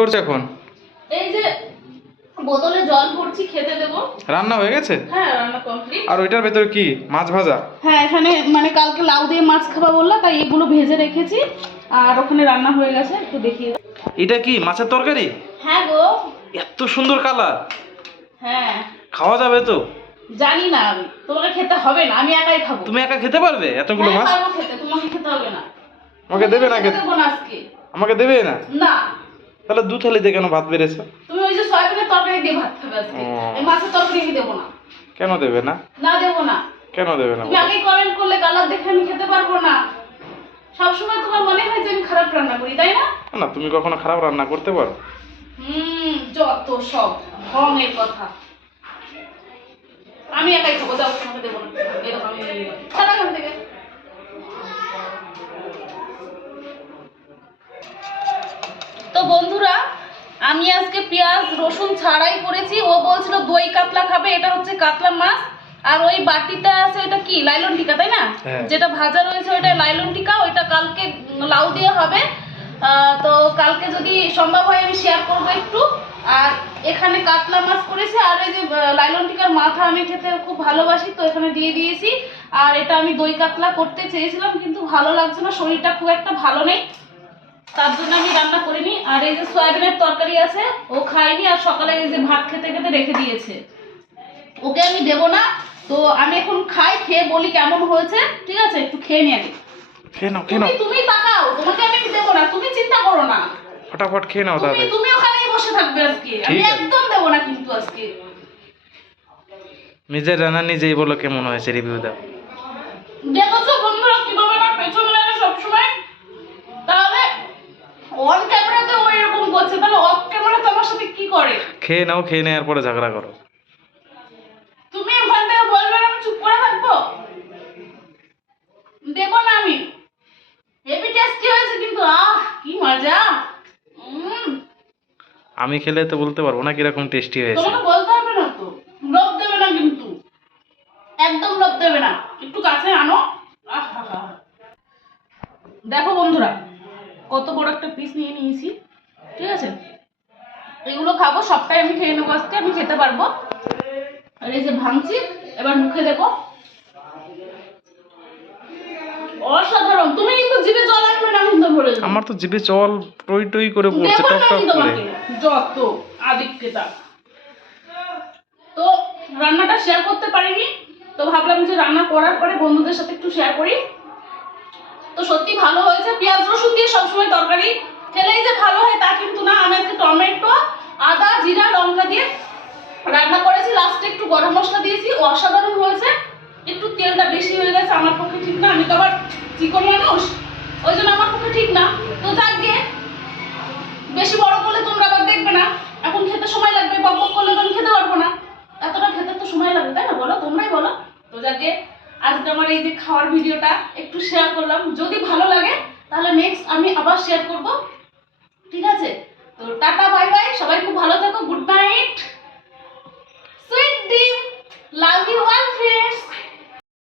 করছ এখন? এই যে বোতলে জল ভরছি খেতে দেবো। রান্না হয়ে গেছে? হ্যাঁ রান্না কমপ্লিট আর ওইটার ভেতরে কি? মাছ ভাজা? হ্যাঁ এখানে মানে কালকে লাউ দিয়ে মাছ খাবা বললা তাই এগুলো ভেজে রেখেছি। আর ওখানে রান্না হয়ে গেছে একটু দেখিয়ে এটা কি মাছের তরকারি? হ্যাঁ গো। এত সুন্দর কালার। হ্যাঁ। খাওয়া যাবে তো? জানি না আমি তোমাকে খেতে হবে না আমি একাই খাব। তুমি একা খেতে পারবে এতগুলো হ্যাঁ, মাছ? খেতে তোমাকে খেতে হবে না। আমাকে দেবে না খেতে? আমাকে দেবে না? না। তাহলে দু থালিতে কেন ভাত বেড়েছে? তুমি ওই যে সয়াবিনের তরকারি দিয়ে ভাত খাবে আজকে। এই মাছের তরকারি আমি দেবো না। কেন দেবে না? না দেবো না। কেন দেবে না তুমি আগেই কমেন্ট করলে কালার দেখে আমি খেতে পারব না। সবসময় তোমার মনে হয় যে আমি খারাপ রান্না করি তাই না? না তুমি কখনো খারাপ রান্না করতে পারো। হুম যত সব ঢঙের কথা। আমি একাই খাব দাও তোমাকে দেবো না। এরকম আমি। ছাড়া এখান থেকে আমি আজকে পেঁয়াজ রসুন ছাড়াই করেছি। ও বলছিল দই কাতলা খাবে এটা হচ্ছে কাতলা মাছ। আর ওই বাটিতে আছে ওটা কি? লাইলন টিকা তাই না? হ্যাঁ। যেটা ভাজা রয়েছে ওইটা লাইলন টিকা ওইটা কালকে লাউ দিয়ে হবে। তো কালকে যদি সম্ভব হয় আমি শেয়ার করব একটু। আর এখানে কাতলা মাছ করেছি আর এই যে লাইলন টিকার মাথা আমি খেতে খুব ভালোবাসি তো এখানে দিয়ে দিয়েছি। আর এটা আমি দই কাতলা করতে চেয়েছিলাম কিন্তু ভালো লাগছে না শরীরটা খুব একটা ভালো নেই। তার জন্য আমি করিনি আর এই যে সয়াবিনের তরকারি আছে ও খায়নি আর সকালে এই যে ভাত খেতে খেতে রেখে দিয়েছে। ওকে আমি দেবো না তো আমি এখন খাই খেয়ে বলি কেমন হয়েছে ঠিক আছে? একটু খেয়ে নি আগে খেয়ে নাও খেয়ে তুমি নাও। তুমি তাকাও তোমাকে আমি দেবো না তুমি চিন্তা করো না। ফটাফট খেয়ে নাও তুমি তাড়াতাড়ি তুমি ওখানেই বসে থাকবে আজকে। আমি একদম দেবো না কিন্তু আজকে। নিজের রান্না নিজেই বলো কেমন হয়েছে রিভিউ দাও। দেখেছ বন্ধুরা কীভাবে আমার পেছন লাগে সবসময় তাহলে অন ক্যামেরাতে ও এরকম করছে তাহলে অফ ক্যামেরাতে আমার সাথে কি করে খেয়ে নাও খেয়ে নেওয়ার পরে ঝগড়া করো। তুমি ওখান থেকে বলবে আমি চুপ করে থাকব? দেবো না আমি। হেভি টেস্টি হয়েছে কিন্তু আহ কি মজা। আমি খেলে তো বলতে পারব না কীরকম টেস্টি হয়েছে। তোমাকে বলতে হবে না তো। লোভ দেবে না কিন্তু। একদম লোভ দেবে না। একটু কাছে আনো। দেখো বন্ধুরা কত বড় একটা পিস নিয়ে নিয়েছি। খাব সবটাই আমি খেয়ে নেব আজকে আমি খেতে পারব। আর এই যে ভাঙছি এবার মুখে দেবো। অসাধারণ তুমি কিন্তু জিভে জল আনবে না কিন্তু বলে আমার তো জিভে জল টই টই করে পড়ছে দেবো টপ টপ করে। যত আদিক্যতা তো রান্নাটা শেয়ার করতে পারিনি তো ভাবলাম যে রান্না করার পরে বন্ধুদের সাথে একটু শেয়ার করি। তো সত্যি ভালো হয়েছে পেঁয়াজ রসুন দিয়ে সবসময় তরকারি খেলেই যে ভালো হয় তা কিন্তু না আমি আজকে টমেটো আদা জিরা লঙ্কা দিয়ে রান্না করেছি লাস্টে একটু গরম মশলা দিয়েছি অসাধারণ হয়েছে। একটু তেলটা বেশি হয়ে গেছে, আমার পক্ষে ঠিক না। আমি তো আবার চিকন মানুষ, ওই জন্য আমার পক্ষে ঠিক না। তো গিয়ে বেশি বড় করলে তোমরা আবার দেখবে না। এখন খেতে সময় লাগবে বক বক করলে তো আমি খেতে পারব না। এতটা খেতে তো সময় লাগবে, তাই না? বলো, তোমরাই বলো। তো যাকে আজকে আমার এই যে খাওয়ার ভিডিওটা একটু শেয়ার করলাম। যদি ভালো লাগে, তাহলে নেক্সট আমি আবার শেয়ার করব। ঠিক আছে? তো টাটা বাই বাই সবাই